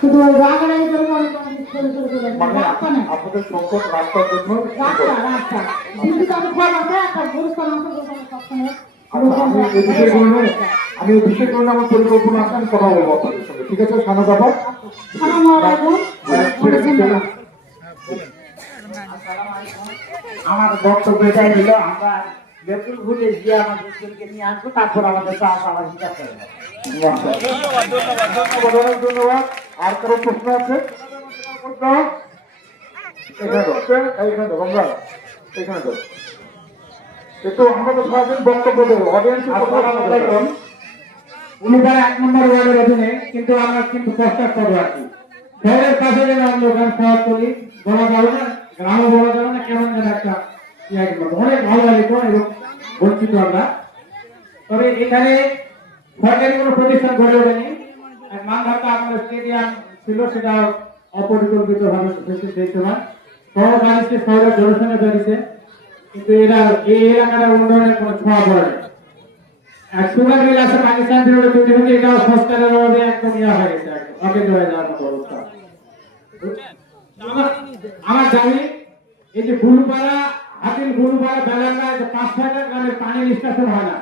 শুধু ওই রাগারাগি করে আপনাদের সংকট রাস্তার জন্য রাস্তা রাস্তা কিন্তু আমি খবর আছে একটা গুরুত্ব সবসময় আমি এই বিষয়গুলো আমার পরিকল্পনা আছে, আমি কথা বলবো আপনাদের সঙ্গে, ঠিক আছে? সানা বাবা আমার বক্তব্য এটাই হলো, আমরা বেতুল ভুলে গিয়ে আমাদের ছেলেকে নিয়ে আসবো, তারপর আমাদের চাষ আবার হিসাব করে দেবো। ধন্যবাদ। আর কারো প্রশ্ন আছে? একটু আমাদের সারাদিন বক্তব্য দেবো অডিয়েন্স। উনি তারা 1 নম্বর ওয়ার্ডের অধীনে, কিন্তু আমরা কিন্তু চেষ্টা করবো আর কি শহরের কাছে যেন আমরা ওখানে শহর করি, বলা যাবে না, গ্রামও বলা যাবে না, কেমন যেন একটা অনেক ভালো লাগে তো, এবং বঞ্চিত আমরা। তবে এখানে সরকারি কোনো প্রতিষ্ঠান গড়ে ওঠেনি। মানধারটা আমাদের স্টেডিয়াম ছিল, সেটা অপরিকল্পিত ভাবে দেখছিলাম। শহর মানুষকে শহরের জনসংখ্যা বেড়েছে, কিন্তু এরা এই এলাকার উন্নয়নের কোনো ছোঁয়া পড়ে না। আর সুগার মিল আছে পাকিস্তান বিরোধী তৈরি হচ্ছে, এটাও সংস্কারের অভাবে একদম ইয়া হয়ে গেছে, অকেজ হয়ে যাওয়ার মতো অবস্থা। আমার দাবি, এই যে গুলুপাড়া, হাতিল গুলুপাড়া বেলাঙ্গা 5-6টা গ্রামের পানি নিষ্কাশন হয় না।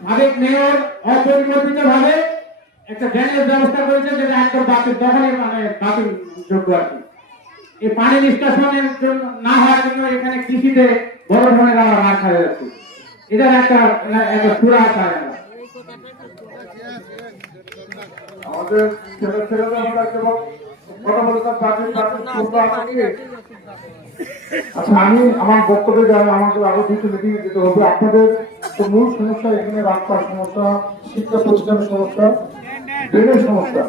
সাবেক মেয়র অপরিকল্পিত ভাবে একটা ড্রেনেজ ব্যবস্থা করেছে, যেটা একদম বাতিল, তখনই মানে বাতিল যোগ্য আর কি। এই পানি নিষ্কাশনের জন্য না হওয়ার জন্য এখানে কৃষিতে বড় ধরনের আমরা মার খাওয়া যাচ্ছি। এটার একটা সুরা আছে। আমাদের ছেলেরা আমরা কেবল কথা বলতে আচ্ছা, আমি আমার বক্তব্যে যাই, আমাকে আরো কিছু মিটিং দিতে হবে। আপনাদের তো মূল সমস্যা এখানে রাস্তার সমস্যা, শিক্ষা প্রতিষ্ঠানের সমস্যা, ড্রেনের সমস্যা,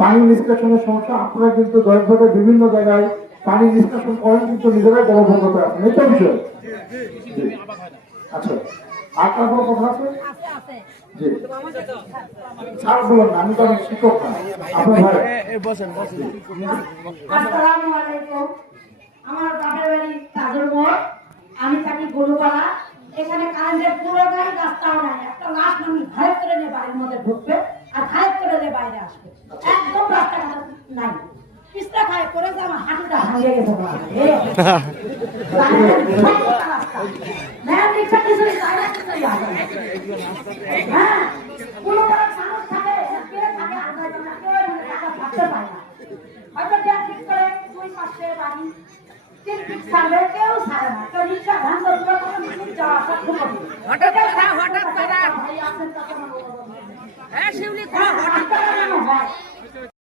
পানি নিষ্কাশনের সমস্যা। আপনারা কিন্তু দয়াভাবে বিভিন্ন জায়গায় পানি নিষ্কাশন করেন, কিন্তু নিজেরাই জলভোগ্যতা আছেন, এটা বিষয়। আচ্ছা, আপনার কোনো কথা আছে? জি স্যার বলুন, আমি তো শিক্ষক না, আপনার ভাই। আসসালামু আলাইকুম। আমার বাপের বাড়ি তাজুর মোড়, আমি থাকি গরুপাড়া। এখানে কারেন্টের পুরোটাই রাস্তাও নাই, একটা লাশ আমি ঘায়েব করে নিয়ে বাড়ির মধ্যে ঢুকবে আর ঘায়েব করে নিয়ে বাইরে আসবে, একদম রাস্তাঘাট নাই। পিস্তা খায় করে যে আমার হাঁটুটা ভাঙিয়ে গেছে। হ্যাঁ, কোনো মানুষ থাকে ভাবতে পারে না, হয়তো ঠিক করে 2 পাশে বাড়ি ছাড়বে, কেউ ছাড়ে না, কেউ রিক্সা ধান যাওয়া আসা খুব হঠাৎ করে ভাই আপনার কথা শিউলি